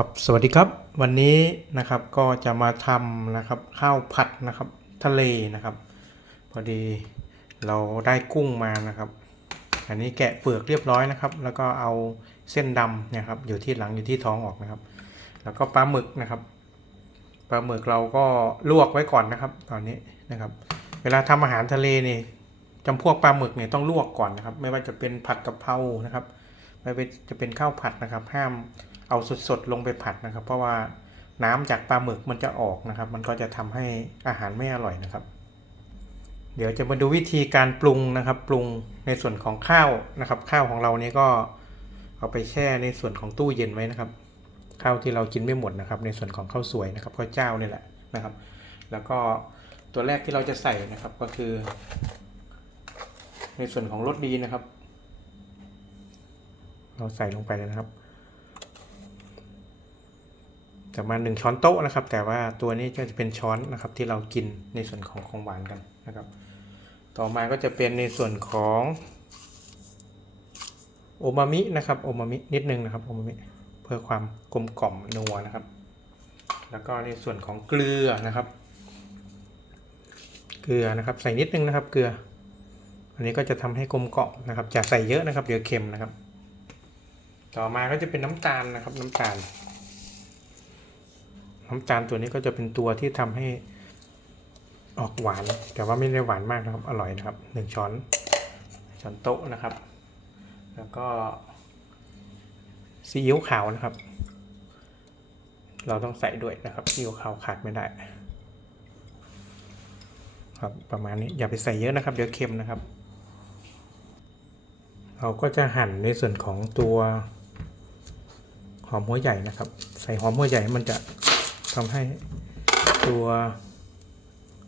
ครับสวัสดีครับวันนี้นะครับก็จะมาทำนะครับข้าวผัดนะครับทะเลนะครับ พอดีเราได้กุ้งมานะครับ อันนี้แกะเปลือกเรียบร้อยนะครับ แล้วก็เอาเส้นดำเนี่ยครับอยู่ที่หลังอยู่ที่ท้องออกนะครับ แล้วก็ปลาหมึกนะครับปลาหมึกเราก็ลวกไว้ก่อนนะครับ ตอนนี้นะครับ เวลาทำอาหารทะเลนี่จำพวกปลาหมึกเนี่ยต้องลวกก่อนนะครับ ไม่ว่าจะเป็นผัดกะเพรานะครับ ไม่ว่าจะเป็นข้าวผัดนะครับ ห้าม เอาสดๆลงไปผัดนะครับ เพราะว่าน้ำจากปลาหมึกมันจะออกนะครับ มันก็จะทำให้อาหารไม่อร่อยนะครับ เดี๋ยวจะมาดูวิธีการปรุงนะครับ ปรุงในส่วนของข้าวนะครับ ข้าวของเราเนี่ยก็เอาไปแช่ในส่วนของตู้เย็นไว้นะครับ ข้าวที่เรากินไม่หมดนะครับ ในส่วนของข้าวสวยนะครับข้าวเจ้านี่แหละนะครับ แล้วก็ตัวแรกที่เราจะใส่นะครับก็คือ ในส่วนของรสดีนะครับ เราใส่ลงไปเลยนะครับ ประมาณหนึ่งช้อนโต๊ะนะครับ แต่ว่าตัวนี้ก็จะเป็นช้อนนะครับที่เรากินในส่วนของของหวานกันนะครับ ต่อมาก็จะเป็นในส่วนของโอมามินะครับโอมามินิดนึงนะครับโอมามิเพื่อความกลมกล่อมนัวนะครับ แล้วก็ในส่วนของเกลือนะครับ เกลือนะครับใส่นิดนึงนะครับ เกลือ อันนี้ก็จะทำให้กลมกล่อมนะครับจะใส่เยอะนะครับเดี๋ยวเค็มนะครับ ต่อมาก็จะเป็นน้ำตาลนะครับน้ำตาล น้ำตาลตัวนี้ก็จะเป็นตัวที่ทำให้ออกหวาน แต่ว่าไม่ได้หวานมากนะครับ อร่อยนะครับหนึ่งช้อนช้อนโต๊ะนะครับ แล้วก็ซีอิ๊วขาวนะครับ เราต้องใส่ด้วยนะครับซีอิ๊วขาวขาดไม่ได้ ครับประมาณนี้อย่าไปใส่เยอะนะครับ เดี๋ยวเค็มนะครับ เราก็จะหั่นในส่วนของตัวหอมหัวใหญ่นะครับ ใส่หอมหัวใหญ่มันจะ ทำให้ตัว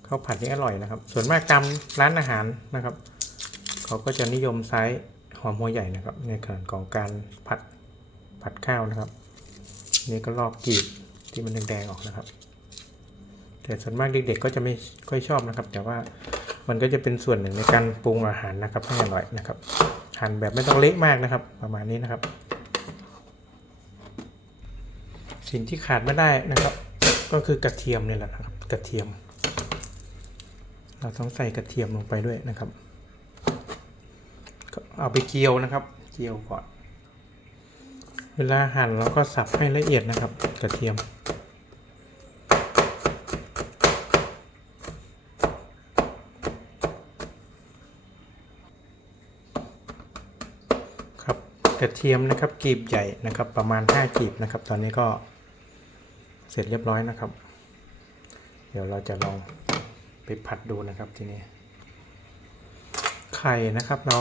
ข้าวผัดนี้อร่อยนะครับ ส่วนมากตามร้านอาหารนะครับ เขาก็จะนิยมใช้หอมหัวใหญ่นะครับ ในการของการผัดผัดข้าวนะครับ นี่ก็ลอกกรีบที่มันแดงๆออกนะครับ แต่ส่วนมากเด็กๆก็จะไม่ค่อยชอบนะครับ แต่ว่ามันก็จะเป็นส่วนหนึ่งในการปรุงอาหารนะครับให้อร่อยนะครับหั่นแบบไม่ต้องเละมากนะครับ ประมาณนี้นะครับ สิ่งที่ขาดไม่ได้นะครับ ก็คือกระเทียมนี่แหละนะครับ กระเทียม เราต้องใส่กระเทียมลงไปด้วยนะครับก็เอาไปเจียวนะครับเจียวก่อน เวลาหั่นเราก็สับให้ละเอียดนะครับ กระเทียมครับกระเทียมนะครับกลีบใหญ่นะครับ ประมาณ 5กลีบนะครับ ตอนนี้ก็ เสร็จเรียบร้อยนะครับ เดี๋ยวเราจะลองไปผัดดูนะครับทีนี้ ไข่นะครับเรา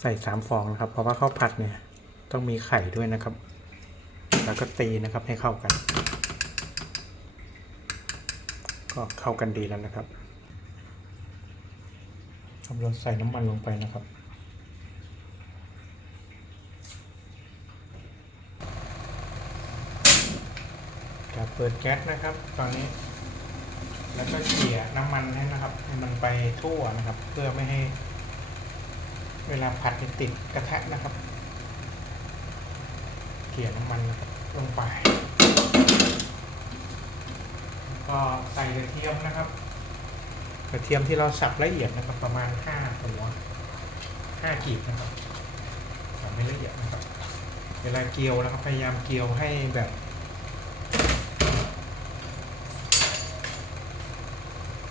ใส่สามฟองนะครับ เพราะว่าข้าวผัดเนี่ยต้องมีไข่ด้วยนะครับ แล้วก็ตีนะครับให้เข้ากัน ก็เข้ากันดีแล้วนะครับเราใส่น้ำมันลงไปนะครับ จะเปิดแก๊สนะครับ ตอนนี้ แล้วก็เขี่ยน้ำมันให้นะครับให้มันไปทั่วนะครับ เพื่อไม่ให้ เวลาผัดเนี่ยติดกระทะนะครับเขี่ยน้ำมันนะครับลงไป ก็ใส่กระเทียมนะครับกระเทียมที่เราสับละเอียดนะครับประมาณห้าตัวห้ากีบนะครับสับไม่ละเอียดนะครับ เวลาเกียวนะครับ พยายามเกียวให้แบบ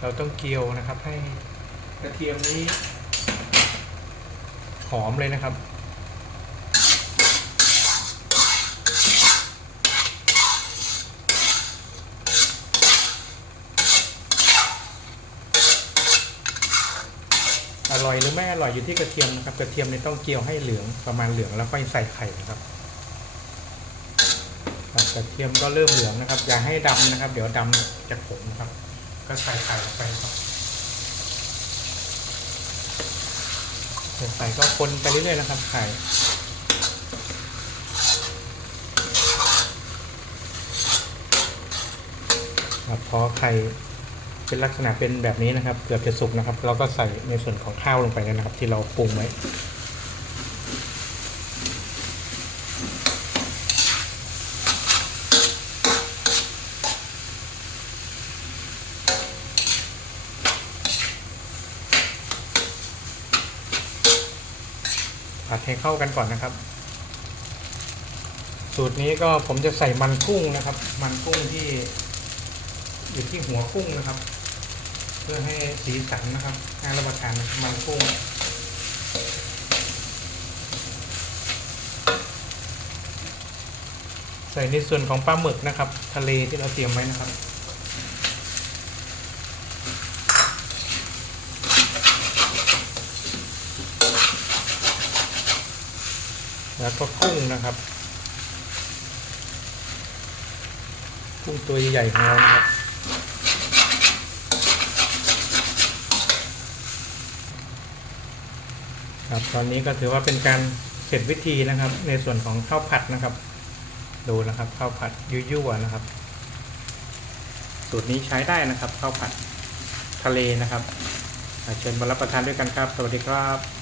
เราต้องเกียวนะครับ ให้กระเทียมนี้ หอมเลยนะครับอร่อยหรือไม่อร่อยอยู่ที่กระเทียมนะครับ กระเทียมเนี่ยต้องเกียวให้เหลืองประมาณเหลืองแล้วค่อยใส่ไข่นะครับครับกระเทียมก็เริ่มเหลืองนะครับ อย่าให้ดำนะครับ เดี๋ยวดำจะขมนะครับ ก็ใส่ไข่ลงไปครับใส่ไข่ก็คนไปเรื่อยๆนะครับไข่ครับพอไข่เป็นลักษณะเป็นแบบนี้นะครับ เกือบจะสุกนะครับ เราก็ใส่ในส่วนของข้าวลงไปนะครับ ที่เราปรุงไว้ ให้เข้ากันก่อนนะครับ สูตรนี้ก็ผมจะใส่มันกุ้งนะครับ มันกุ้งที่อยู่ที่หัวกุ้งนะครับ เพื่อให้สีสันนะครับน่ารับประทานมันกุ้งใส่ในส่วนของปลาหมึกนะครับ ทะเลที่เราเตรียมไว้นะครับ แล้วก็กุ้งนะครับ กุ้งตัวใหญ่ๆของเรานะครับครับตอนนี้ก็ถือว่าเป็นการเสร็จวิธีนะครับ ในส่วนของข้าวผัดนะครับ ดูนะครับข้าวผัดยั่วๆนะครับ สูตรนี้ใช้ได้นะครับข้าวผัดทะเลนะครับเชิญมารับประทานด้วยกันครับ สวัสดีครับ